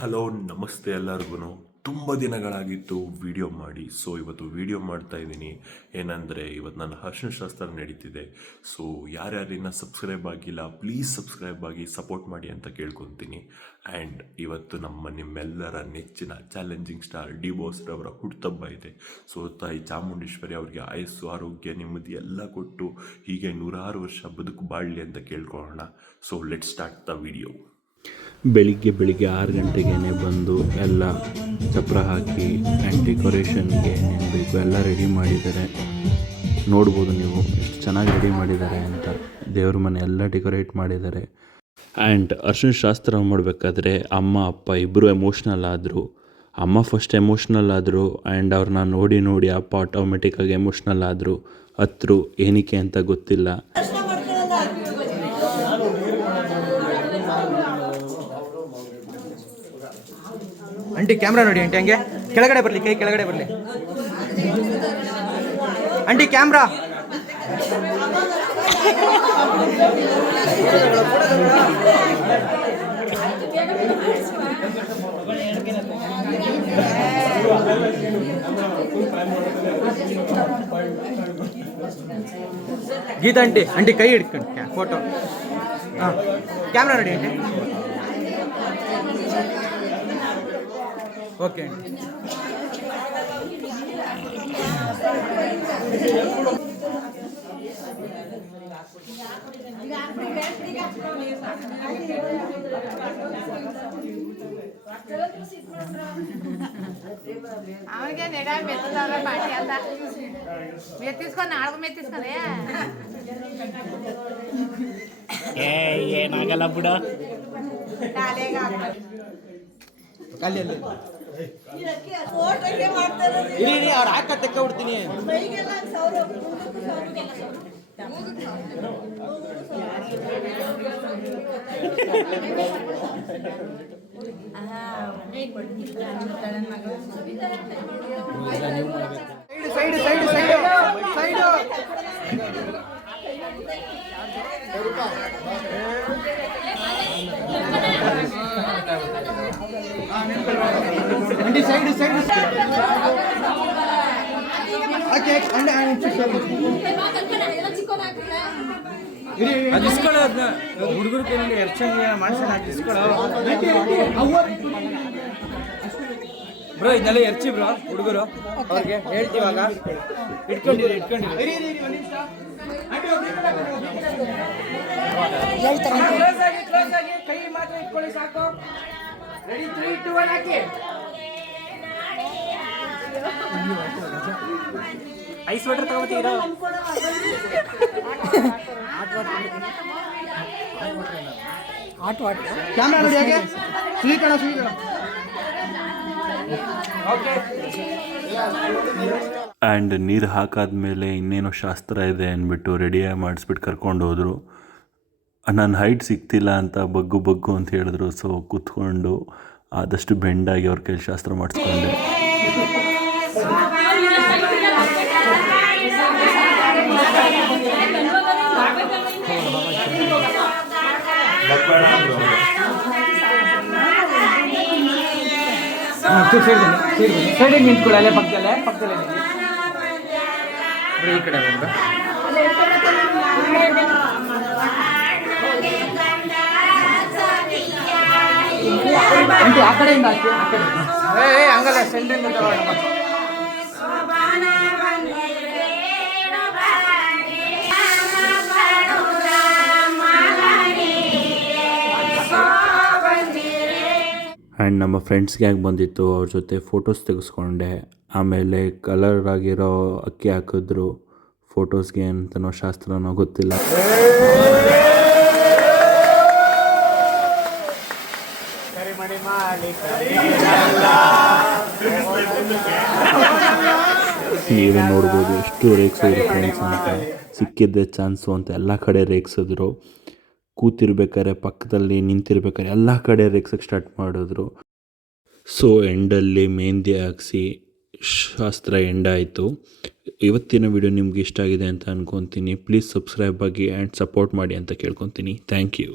Hello ನಮಸ್ತೆ ಎಲ್ಲರಿಗೂ. ತುಂಬ ದಿನಗಳಾಗಿತ್ತು ವಿಡಿಯೋ ಮಾಡಿ. ಸೊ ಇವತ್ತು ವಿಡಿಯೋ ಮಾಡ್ತಾ ಇದ್ದೀನಿ. ಏನಂದರೆ ಇವತ್ತು ನನ್ನ ಅರಿಶಿನ ಶಾಸ್ತ್ರ ನಡೀತಿದೆ. ಸೊ ಯಾರ್ಯಾರಿನ್ನ ಸಬ್ಸ್ಕ್ರೈಬ್ ಆಗಿಲ್ಲ ಪ್ಲೀಸ್ ಸಬ್ಸ್ಕ್ರೈಬ್ ಆಗಿ ಸಪೋರ್ಟ್ ಮಾಡಿ ಅಂತ ಕೇಳ್ಕೊತೀನಿ. ಆ್ಯಂಡ್ ಇವತ್ತು ನಿಮ್ಮೆಲ್ಲರ ನೆಚ್ಚಿನ ಚಾಲೆಂಜಿಂಗ್ ಸ್ಟಾರ್ ಡಿ ಬಾಸ್ ರವರ ಹುಟ್ಟುಹಬ್ಬ ಇದೆ. ಸೊ ತಾಯಿ ಚಾಮುಂಡೇಶ್ವರಿ ಅವರಿಗೆ ಆಯಸ್ಸು ಆರೋಗ್ಯ ನೆಮ್ಮದಿ ಎಲ್ಲ ಕೊಟ್ಟು ಹೀಗೆ 106 ವರ್ಷ ಬದುಕು ಬಾಳಲಿ ಅಂತ ಕೇಳ್ಕೊಳ್ಳೋಣ. So let start the video. ಬೆಳಿಗ್ಗೆ 6 ಗಂಟೆಗೆ ಬಂದು ಎಲ್ಲ ಚಪ್ರ ಹಾಕಿ ಆ್ಯಂಡ್ ಡೆಕೋರೇಷನ್ಗೆ ಏನೇನು ಬೇಕು ಎಲ್ಲ ರೆಡಿ ಮಾಡಿದ್ದಾರೆ. ನೋಡ್ಬೋದು ನೀವು ಎಷ್ಟು ಚೆನ್ನಾಗಿ ರೆಡಿ ಮಾಡಿದ್ದಾರೆ ಅಂತ. ದೇವ್ರ ಮನೆ ಎಲ್ಲ ಡೆಕೋರೇಟ್ ಮಾಡಿದ್ದಾರೆ. ಆ್ಯಂಡ್ ಅರಿಶಿನ ಶಾಸ್ತ್ರ ಮಾಡಬೇಕಾದ್ರೆ ಅಮ್ಮ ಅಪ್ಪ ಇಬ್ಬರು ಎಮೋಷ್ನಲ್ ಆದರು. ಅಮ್ಮ ಫಸ್ಟ್ ಎಮೋಷ್ನಲ್ ಆದರು ಆ್ಯಂಡ್ ಅವ್ರನ್ನ ನೋಡಿ ಅಪ್ಪ ಆಟೋಮೆಟಿಕ್ಕಾಗಿ ಎಮೋಷ್ನಲ್ ಆದರು. ಹತ್ರು ಏನಕ್ಕೆ ಅಂತ ಗೊತ್ತಿಲ್ಲ. ಆಂಟಿ ಕ್ಯಾಮ್ರಾ ನೋಡಿ ಆಂಟಿ, ಹಂಗೆ ಕೆಳಗಡೆ ಬರಲಿ, ಕೈ ಕೆಳಗಡೆ ಬರಲಿ aunty. Camera Geeta aunty, aunty ಕೈ ಹಿಡ್ಕೊಂಡು ಫೋಟೋ. ಹಾಂ ಕ್ಯಾಮ್ರಾ ನೋಡಿ ಆಂಟಿ. ಓಕೆ ಅವನಿಗೆ ನೆಡ ಮೆತ್ತದ ಪಾಟಿ ಅಂತ ಮೆತ್ತಿಸ್ಕೊಂಡು ನಾಲ್ಕು ಮೆತ್ತಿಸ್ಕೊಂಡೆ ಏನಾಗಲ್ಲ ಬಿಡ. ಇರಿ ಅವ್ರು ಹಾಕ ತೆಕ್ಕ ಬಿಡ್ತೀನಿ. ಸೈಡ್ ಸೈಡ್ ಸೈಡ್ ಸೈಡ್ ಅಂಡಿ ಸೈಡ್ ಸೈಡ್ ಓಕೆ ಅಂಡ ಅದು ಇಸ್ಕೊಳ್ಳೋ, ಅದನ್ನ ಹುಡುಗರು ಕೈಯಲ್ಲಿ ಎರ್ಚಂಗೆ ಮಾಡ್ಸೋಣ. ಅದು ಇಸ್ಕೊಳ್ಳೋ ಬ್ರೋ, ಇದನ್ನೆಲ್ಲ ಎರ್ಚಿ ಬ್ರೋ ಹುಡುಗರು ಅವ್ರಿಗೆ ಹೇಳ್ತೀವಾಗ. ಇಟ್ಕೊಂಡಿರಿ ಕೈ ಮಾತ್ರ ಇಟ್ಕೊಳ್ಳಿ ಸಾಕು. ರೆಡಿ 3 2 1 ಹಾಕಿ. ಐಸ್ ವಾಟರ್ ತಗೋತೀರಾ? ಹಾಟ್ ವಾಟರ್ ಕ್ಯಾಮೆರಾ ನೋಡಿ ಹಾಗೆ ಸ್ವೀಕರಣ ಓಕೆ. ಆ್ಯಂಡ್ ನೀರು ಹಾಕಾದ್ಮೇಲೆ ಇನ್ನೇನೋ ಶಾಸ್ತ್ರ ಇದೆ ಅಂದ್ಬಿಟ್ಟು ರೆಡಿಯಾಗಿ ಮಾಡಿಸ್ಬಿಟ್ಟು ಕರ್ಕೊಂಡು ಹೋದರು. ನನ್ನ ಹೈಟ್ ಸಿಗ್ತಿಲ್ಲ ಅಂತ ಬಗ್ಗು ಅಂತ ಹೇಳಿದ್ರು. ಸೊ ಕೂತ್ಕೊಂಡು ಆದಷ್ಟು ಬೆಂಡಾಗಿ ಅವ್ರ ಕೈಲಿ ಶಾಸ್ತ್ರ ಮಾಡಿಸ್ಕೊಂಡೆ. ಸೈಡಿಗೆ ನಿಂತ್ಕೊಳ್ಳಿ, ಅಲ್ಲೇ ಪಕ್ಕದಲ್ಲೇ ಈ ಕಡೆ ಬಂದು ಆಂಟಿ ಆ ಕಡೆಯಿಂದ ಹಾಕಿ. ಆ ಕಡೆ ಹಂಗಲ್ಲ ಸೆಂಡಿಂದ ಆ್ಯಂಡ್ ನಮ್ಮ ಫ್ರೆಂಡ್ಸ್ ಗ್ಯಾಂಗ್ ಬಂದಿತ್ತು, ಅವ್ರ ಜೊತೆ ಫೋಟೋಸ್ ತೆಗೆಸ್ಕೊಂಡೆ. ಆಮೇಲೆ ಕಲರ್ ಆಗಿರೋ ಅಕ್ಕಿ ಹಾಕಿದ್ರು. ಫೋಟೋಸ್ಗೆ ಅಂತನೋ ಶಾಸ್ತ್ರನೋ ಗೊತ್ತಿಲ್ಲ. ನೀವೇ ನೋಡ್ಬೋದು ಎಷ್ಟು ರೇಗಿಸಿದ್ರು ಫ್ರೆಂಡ್ಸ್ ಅಂತ. ಸಿಕ್ಕಿದ್ದೆ ಚಾನ್ಸು ಅಂತ ಎಲ್ಲ ಕಡೆ ರೇಗಿಸಿದ್ರು. ಕೂತಿರ್ಬೇಕಾದ್ರೆ ಪಕ್ಕದಲ್ಲಿ ನಿಂತಿರ್ಬೇಕಾದ್ರೆ ಎಲ್ಲ ಕಡೆ ರೇಗ್ಸಕ್ಕೆ ಸ್ಟಾರ್ಟ್ ಮಾಡಿದ್ರು. ಸೊ ಎಂಡಲ್ಲಿ ಮೆಹಂದಿ ಹಾಕಿಸಿ ಶಾಸ್ತ್ರ ಎಂಡಾಯಿತು. ಇವತ್ತಿನ ವಿಡಿಯೋ ನಿಮ್ಗೆ ಇಷ್ಟ ಆಗಿದೆ ಅಂತ ಅಂದ್ಕೊತೀನಿ. ಪ್ಲೀಸ್ ಸಬ್ಸ್ಕ್ರೈಬ್ ಆಗಿ ಆ್ಯಂಡ್ ಸಪೋರ್ಟ್ ಮಾಡಿ ಅಂತ ಕೇಳ್ಕೊತೀನಿ. Thank you.